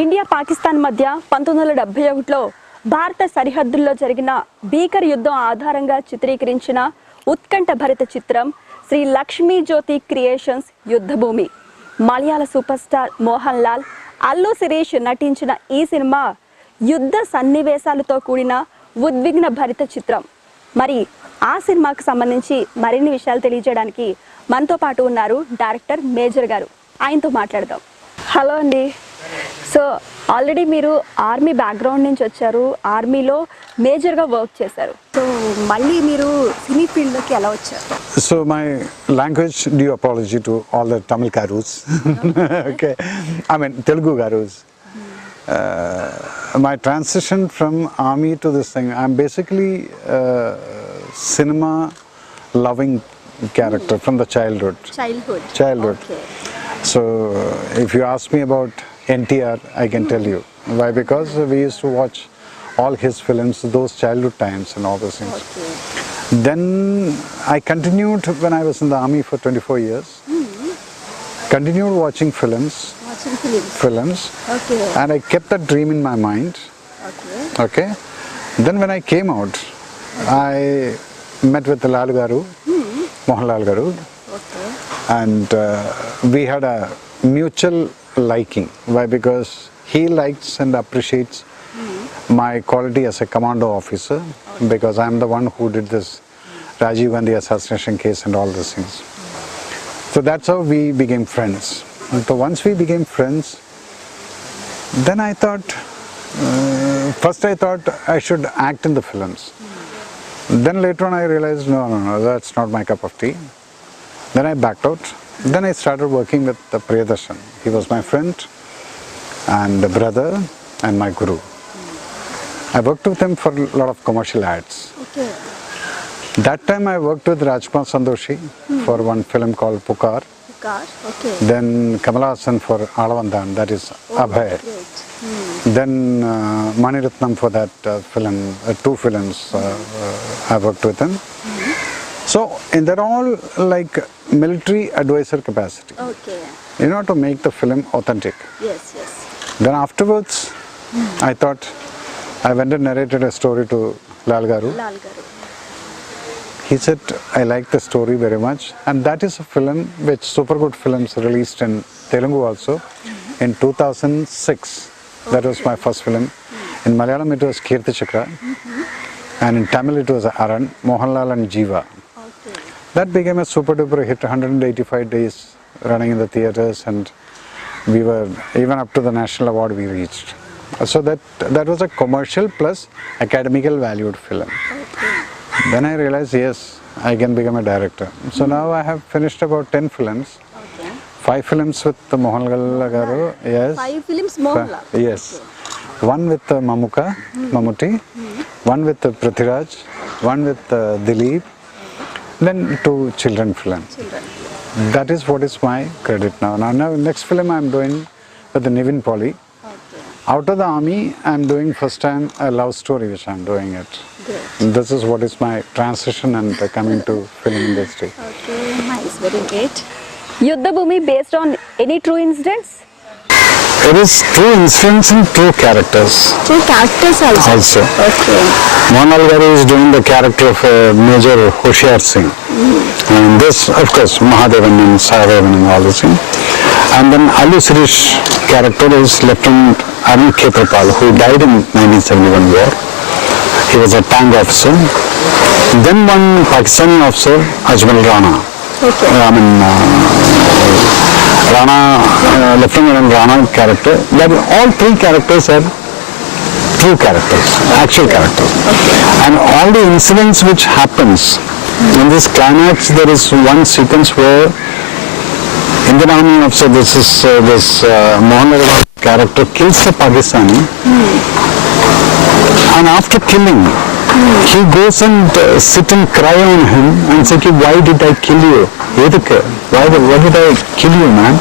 India Pakistan మధ్య 1971లో భారత సరిహద్దుల్లో జరిగిన భీకర యుద్ధం ఆధారంగా చిత్రీకరించిన ఉత్కంఠ భరిత చిత్రం శ్రీ లక్ష్మీ జ్యోతి క్రియేషన్స్ యుద్ధ భూమి. మలయాళ సూపర్ స్టార్ మోహన్ లాల్, అల్లు శిరీష్ నటించిన ఈ సినిమా యుద్ధ సన్నివేశాలతో కూడిన ఉద్విగ్న భరిత చిత్రం. మరి ఆ సినిమాకు సంబంధించి మరిన్ని విషయాలు తెలియజేయడానికి మనతో పాటు ఉన్నారు డైరెక్టర్ మేజర్ గారు. ఆయనతో మాట్లాడదాం. హలో అండి. సో ఆల్రెడీ మీరు ఆర్మీ బ్యాక్గ్రౌండ్ నుంచి వచ్చారు, ఆర్మీలో మేజర్గా వర్క్ చేశారు. సో మళ్ళీ మీరు సినీ ఫీల్డ్లోకి ఎలా వచ్చారు? So my language due apology to all the Tamil Garus. Okay, I mean Telugu Garus. My transition from army to this thing, I'm basically cinema loving character from the childhood. Okay. So if you ask me about NTR, I can tell you why, because we used to watch all his films, those childhood times and all those things. Okay. Then I continued when I was in the army for 24 years. Continued watching films. Okay. And I kept that dream in my mind. Okay. Then when I came out, I met with Lalu Garu, Mohanlal Garu. Okay. And we had a mutual liking. Why? Because he likes and appreciates my quality as a commando officer, because I am the one who did this Rajiv Gandhi assassination case and all those things. So that's how we became friends. And so once we became friends, then I thought, first I thought I should act in the films. Then later on I realized, no, that's not my cup of tea. Then I backed out. Then I started working with Priyadarshan. He was my friend and brother and my guru. I worked with him for a lot of commercial ads. Okay. That time I worked with Rajkumar Sandoshi for one film called Pukar. Okay. Then Kamal Haasan for Alavandan, that is Abhay. Great. Then Mani Ratnam for that film, two films I worked with him. So in that all like military advisor capacity, Okay. to make the film authentic. Yes. Then afterwards, I thought, I went and narrated a story to Lal Garu. Lal Garu. He said, I like the story very much, and that is a film which Super Good Films released in Telugu also in 2006. That was my first film. In Malayalam it was Kirti Chakra, and in Tamil it was Aran, Mohanlal and Jiva. Okay. That became a super duper hit, 185 days running in the theatres, and we were even up to the national award we reached. So that was a commercial plus academical valued film. Okay. Then I realized, yes, I can become a director. So now I have finished about 10 films. Okay. 5 films with Mohanlal Garu, yes. 5 films Mohanlal. Yes. One with Mammootty, one with Prithviraj, one with Dileep, then 2 children films. That is what is my credit now. Now next film I am doing with Nivin Pauly. Okay. Out of the army, I am doing first time a love story which I am doing it. Great. This is what is my transition and coming to film industry. Okay, nice, very great. Yuddha Bhoomi based on any true incidents? It is true incidents and true characters. True characters also. Okay. Mohanlal Garu is doing the character of Major Hoshiar Singh. And this, of course, Mahadevan and Sahadevan and all this thing. And then Allu Sirish character is Lieutenant Arun Khetrapal, who died in 1971 war. He was a tank officer. Then one Pakistani officer, Ajmal Rana. Okay. Rana, Lieutenant Rana character. That all 3 characters are true characters, actual characters. Okay. And all the incidents which happens in this climax, there is one sequence where Indian Army officer, this Mohanlal character kills the Pakistani. And after killing, he goes and sit and cry on him and say, why did I kill you? Why did I kill you, man?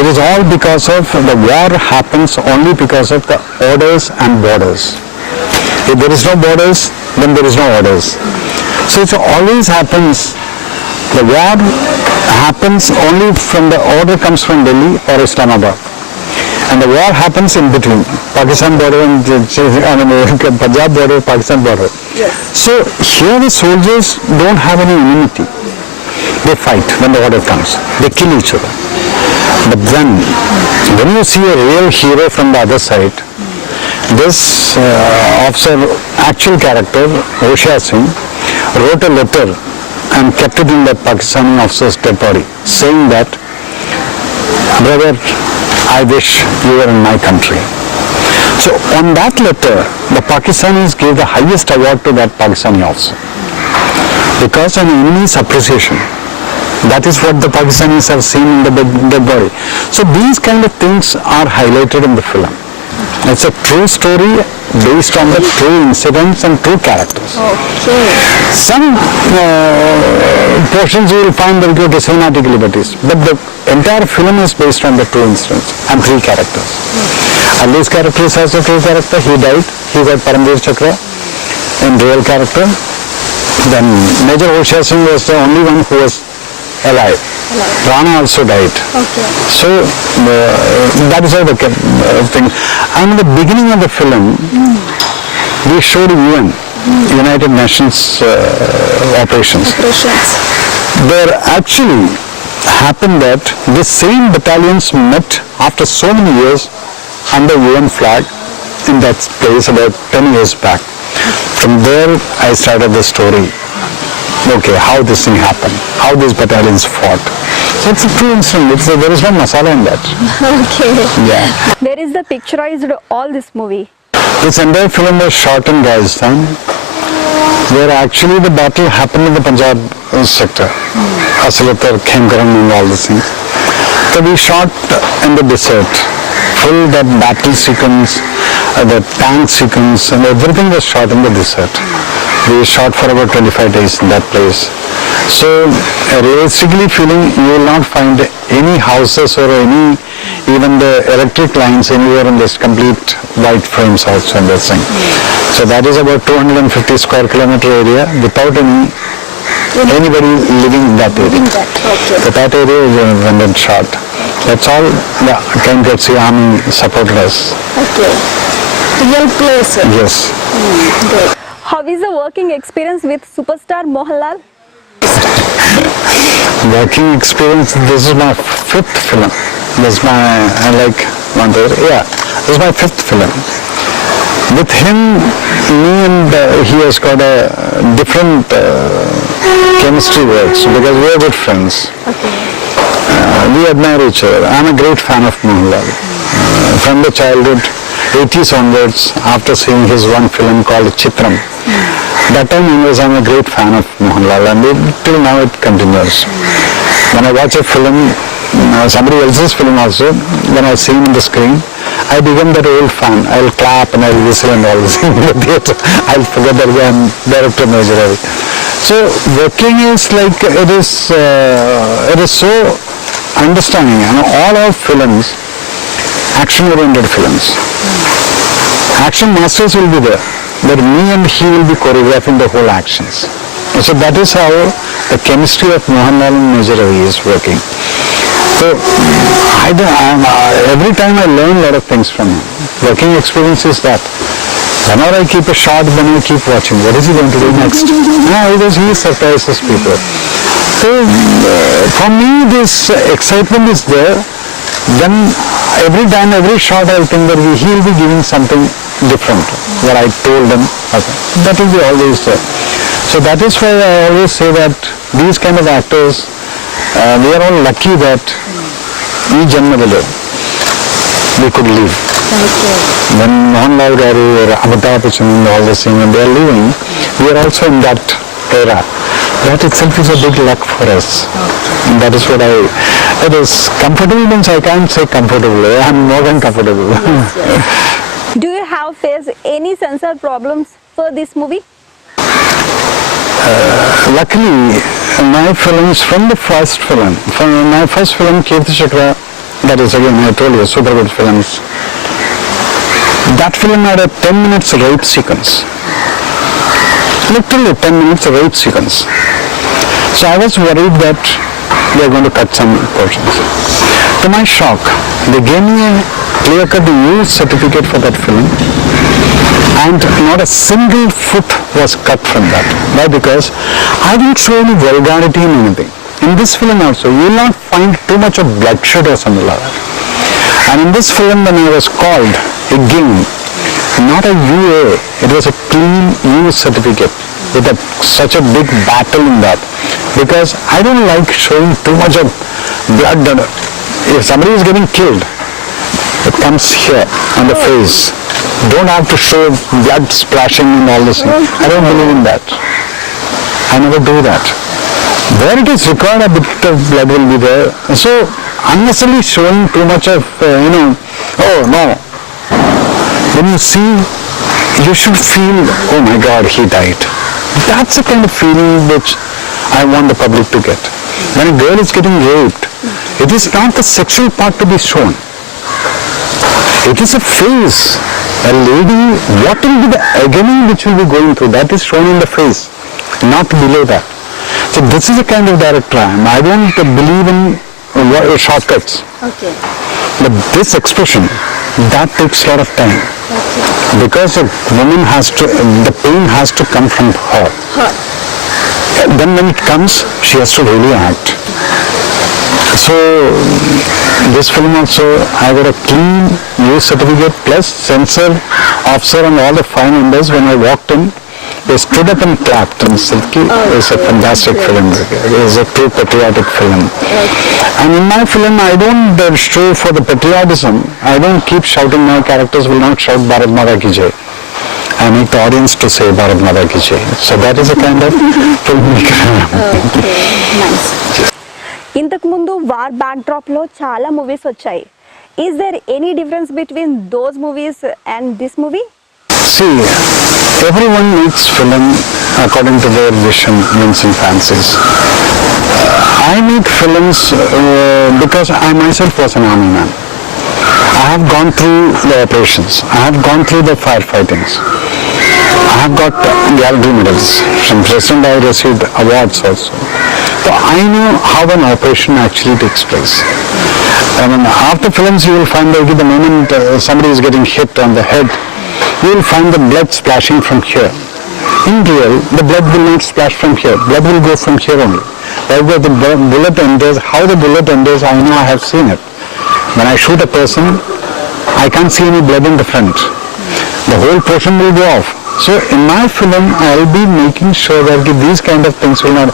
It is all because of the war happens only because of the orders and borders. If there is no borders, then there is no orders. So it always happens, the war happens only from the order comes from Delhi or Islamabad. And the war happens in between Pakistan border and Punjab border, Pakistan border. Yes. So here the soldiers don't have any enmity. They fight when the order comes. They kill each other. But then, when you see a real hero from the other side, this officer, actual character, Hoshiyar Singh, wrote a letter and kept it in that Pakistani officer's dead body, saying that, brother, I wish you were in my country. So on that letter, the Pakistanis gave the highest award to that Pakistani officer. Because an enemy's appreciation. That is what the Pakistanis have seen in the dead body. So these kind of things are highlighted in the film. It's a true story based on the true incidents and true characters. Okay. Some portions you will find very good cinematic liberties, but the entire film is based on the true incidents and true characters. Allu's character is also a true character. He died. He got Paramveer Chakra in real character. Then Major Hoshiyar Singh was the only one who was alive. Rana also died. Okay. So that is how the thing. And in the beginning of the film, we showed UN, United Nations operations. There actually happened that the same battalions met after so many years under UN flag in that place about 10 years back. From there I started the story. Okay, how this thing happened, how these battalions fought. So it's a true incident. There is no masala in that. Okay. Yeah. Where is the picturized all this movie? This entire film was shot in Rajasthan, where actually the battle happened in the Punjab sector. Asalatar, Khemkaran and all these things. So we shot in the desert. Full that battle sequence, the tank sequence and everything was shot in the desert. We shot for about 25 days in that place. So realistically feeling you will not find any houses or any, even the electric lines anywhere in this complete white frames also in this thing. So that is about 250 square kilometer area without anybody living in that area. Okay. So that area is when shot. That's all the Kengartsi army supported us. Okay. Real place. Yes. Good. How is the working experience with superstar Mohanlal? Working experience, this is my 5th film. This is my, this is my 5th film. With him, me and he has got a different chemistry works because we are good friends. Okay. We admire each other. I'm a great fan of Mohanlal. From the childhood, 80s onwards, after seeing his one film called Chitram, that time I'm a great fan of Mohanlal and till now it continues. When I watch a film, somebody else's film also, when I see him on the screen, I become that old fan. I'll clap and I'll whistle and all this in the theater. I'll forget that I'm director Major Ravi. So working is like, it is so understanding, all our films, action-oriented films. Action masters will be there, but me and he will be choreographing the whole actions. So that is how the chemistry of Mohanlal and Major Ravi is working. So every time I learn a lot of things from him. Working experience is that. Whenever I keep a shot, then I keep watching. What is he going to do next? Because he surprises people. So for me, this excitement is there. Then every time, every shot, I think that he will be giving something different. What I told him, okay. That will be always there. So that is why I always say that these kind of actors, we are all lucky that we could live. When Mohanlal Garu or Amitabh Bachchan and all this thing, when they are living, we are also in that era. That itself is a big luck for us. And that is what it is comfortable means I can't say comfortable. I am more than comfortable. Yes. Do you have faced any censor problems for this movie? Luckily, my films from my first film, Kirti Chakra, that is again I told you, super good films. That film had a 10 minutes rape sequence. Literally 10 minutes rape sequence. So I was worried that they are going to cut some portions. To my shock, they gave me clear-cut use certificate for that film, and not a single foot was cut from that. Why? Because I didn't show any vulgarity in anything. In this film also, you will not find too much of bloodshed or something like that. And in this film, when I was called again, not a UA, it was a clean use certificate with such a big battle in that. Because I don't like showing too much of blood. If somebody is getting killed, it comes here on the face. Don't have to show blood splashing and all this. I don't believe in that. I never do that. Where it is required, a bit of blood will be there. So unnecessarily showing too much of, oh no. When you see, you should feel, oh my God, he died. That's the kind of feeling which I want the public to get. When a girl is getting raped, it is not the sexual part to be shown. It is a face. A lady, what will be the agony which will be going through, that is shown in the face, not below that. So this is the kind of director I am. I don't believe in shortcuts. Okay. But this expression, that takes a lot of time. Okay. Because a woman the pain has to come from her. Then when it comes, she has to really act. So this film also, I got a clean use certificate plus censor officer and all the 5 members. When I walked in, they stood up and clapped and said, it's a fantastic film. It is a true patriotic film. And in my film, I don't show for the patriotism. I don't keep shouting. My characters will not shout Bharat Mata Ki Jai. I make the audience to say Bharat Mata Ki Jai. So that is a kind of filmmaker. Okay, nice. ఇంతకు ముందు war back drop లో చాలా movies వచ్చాయి. Is there any difference between those movies and this movie? See, everyone makes film according to their vision, whims and fancies. I make films because I myself was an army man. I have gone through the operations. I have gone through the firefightings. I have got gallery medals. From President I received awards also. So I know how an operation actually takes place. I mean, after films you will find that the moment somebody is getting hit on the head, you will find the blood splashing from here. In real, the blood will not splash from here. Blood will go from here only. Where the bullet enters, how the bullet enters, I know, I have seen it. When I shoot a person, I can't see any blood in the front. The whole portion will go off. So in my film, I will be making sure that these kind of things will not.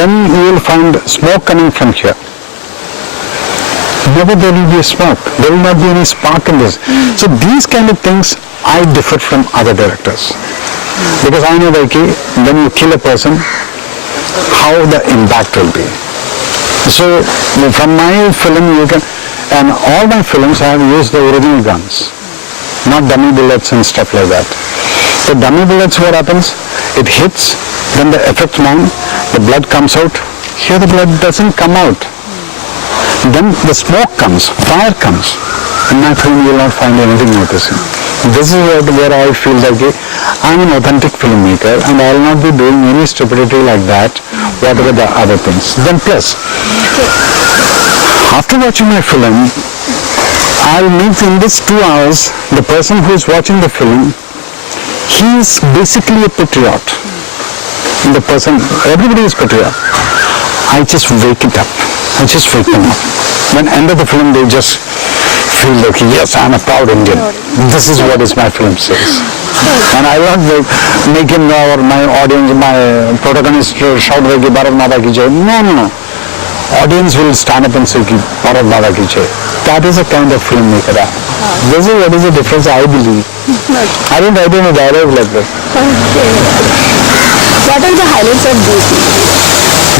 Then you will find smoke coming from here. Never there will be a smoke. There will not be any spark in this. So these kind of things, I differ from other directors. Because I know that when you kill a person, how the impact will be. So from my film, you can, and all my films I have used the original guns, not dummy bullets and stuff like that. The dummy bullets, what happens? It hits, then the effect man, the blood comes out. Here the blood doesn't come out. Then the smoke comes, fire comes. In my film you will not find anything like this. This is where I feel like I am an authentic filmmaker and I will not be doing any stupidity like that, whatever the other things. Then plus, after watching my film, I will make in this 2 hours, the person who is watching the film, he is basically a patriot. The person, everybody is patriot. I just wake it up. I just wake them up. When end of the film, they just feel like, yes, I am a proud Indian. This is what is my film says. And I will not make him or my audience, my protagonist shout like Bharat Mata Ki Jai. No. Audience will stand up and say Bharat Mata Ki Jai. That is a kind of filmmaker. This is what is the difference I believe. I don't write any dialogue like that. What are the highlights of this movie?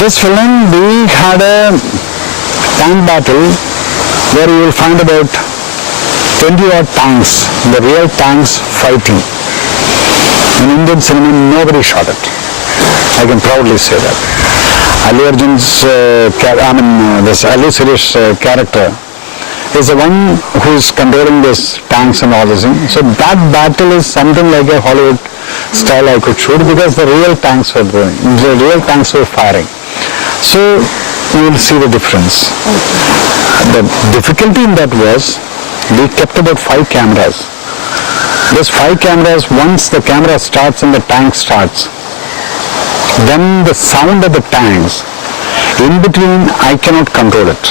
This film, we had a tank battle where you will find about 20 odd tanks, the real tanks fighting. In Indian cinema, nobody shot it. I can proudly say that. Allu Arjun's, this Allu Sirish character is the one who is controlling this tanks and all this thing. So that battle is something like a Hollywood style I could shoot because the real tanks were going, the real tanks were firing. So you will see the difference. The difficulty in that was we kept about 5 cameras. Those 5 cameras, once the camera starts and the tank starts, then the sound of the tanks, in between I cannot control it.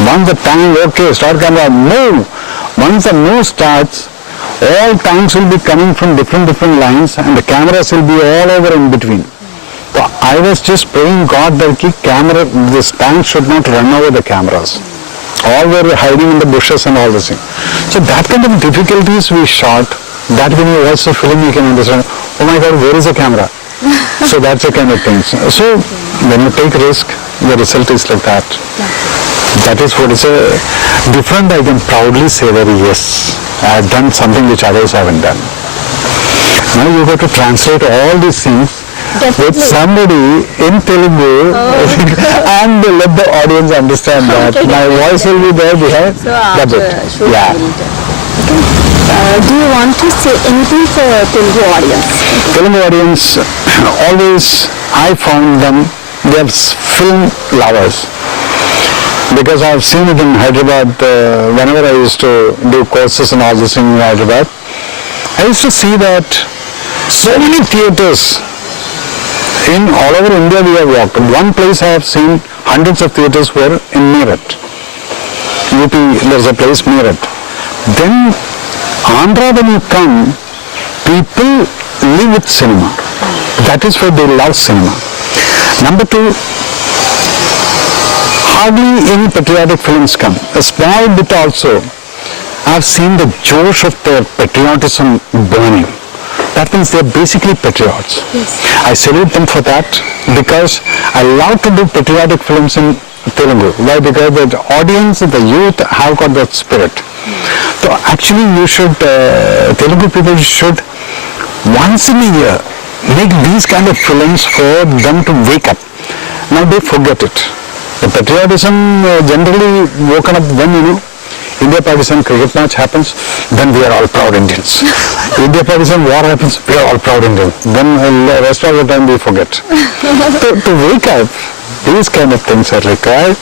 Once the tank, okay, start camera, move. Once the move starts, all tanks will be coming from different lines and the cameras will be all over in between. So I was just praying God that this tank should not run over the cameras. All were hiding in the bushes and all this thing. So that kind of difficulties we shot, that when you watch the film you can understand, oh my God, where is the camera? So that's the kind of things. So when you take risk, the result is like that. That is what is different. I can proudly say that yes, I have done something which others haven't done. Now you have to translate all these things with somebody in Telugu and let the audience understand that. My voice will be there behind. So that's it. Yeah. Do you want to say anything for Telugu audience? Telugu audience, always I found them, they are film lovers. Because I have seen it in Hyderabad, whenever I used to do courses and all this in Hyderabad, I used to see that so many theatres in all over India we have walked. One place I have seen hundreds of theatres were in Meerut. UP, there is a place Meerut. Then Andhra, when you come, people live with cinema. That is why they love cinema. Number 2, hardly any patriotic films come. A small bit also, I have seen the josh of their patriotism burning. That means they are basically patriots. Yes. I salute them for that because I love to do patriotic films in Telugu. Why? Because the audience, the youth have got that spirit. So actually you should, Telugu people should once in a year make these kind of films for them to wake up. Now they forget it. The patriotism generally woken up when, India-Pakistan cricket match happens, then we are all proud Indians. India-Pakistan war happens, we are all proud Indians. Then the rest of the time we forget. To wake up, these kind of things are required.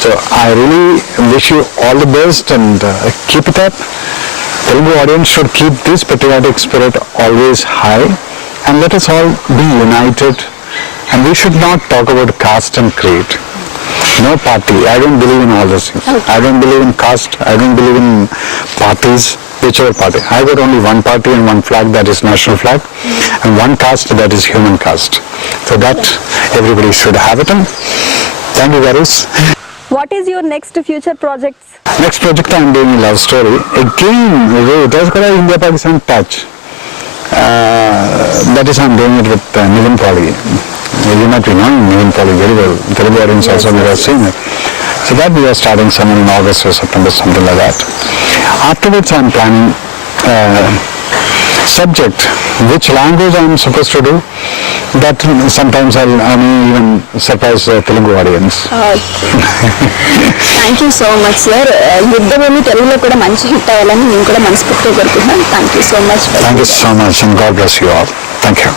So I really wish you all the best and keep it up. Telugu audience should keep this patriotic spirit always high and let us all be united. And we should not talk about caste and creed. No party. I don't believe in all those things. I don't believe in caste. I don't believe in parties, whichever party. I got only one party and one flag, that is national flag, and one caste, that is human caste. So that everybody should have it. And thank you, guys. What is your next future projects? Next project I am doing a love story. Again, it has got an India-Pakistan touch. That is I am doing it with Nivin Pauly. You might be knowing Nivin Pauly very well. Telugu audience also may have seen it. So that we are starting somewhere in August or September, something like that. Afterwards I am planning subject, which language I am supposed to do. That sometimes I may even surprise the Telugu audience. Thank you so much sir. యుద్ధ భూమి తెలుగులో కూడా మంచి hit అవ్వాలని నేను కూడా మనస్ఫూర్తిగా కోరుకుంటున్నాను. Thank you so much. Thank you so much and God bless you all. Thank you.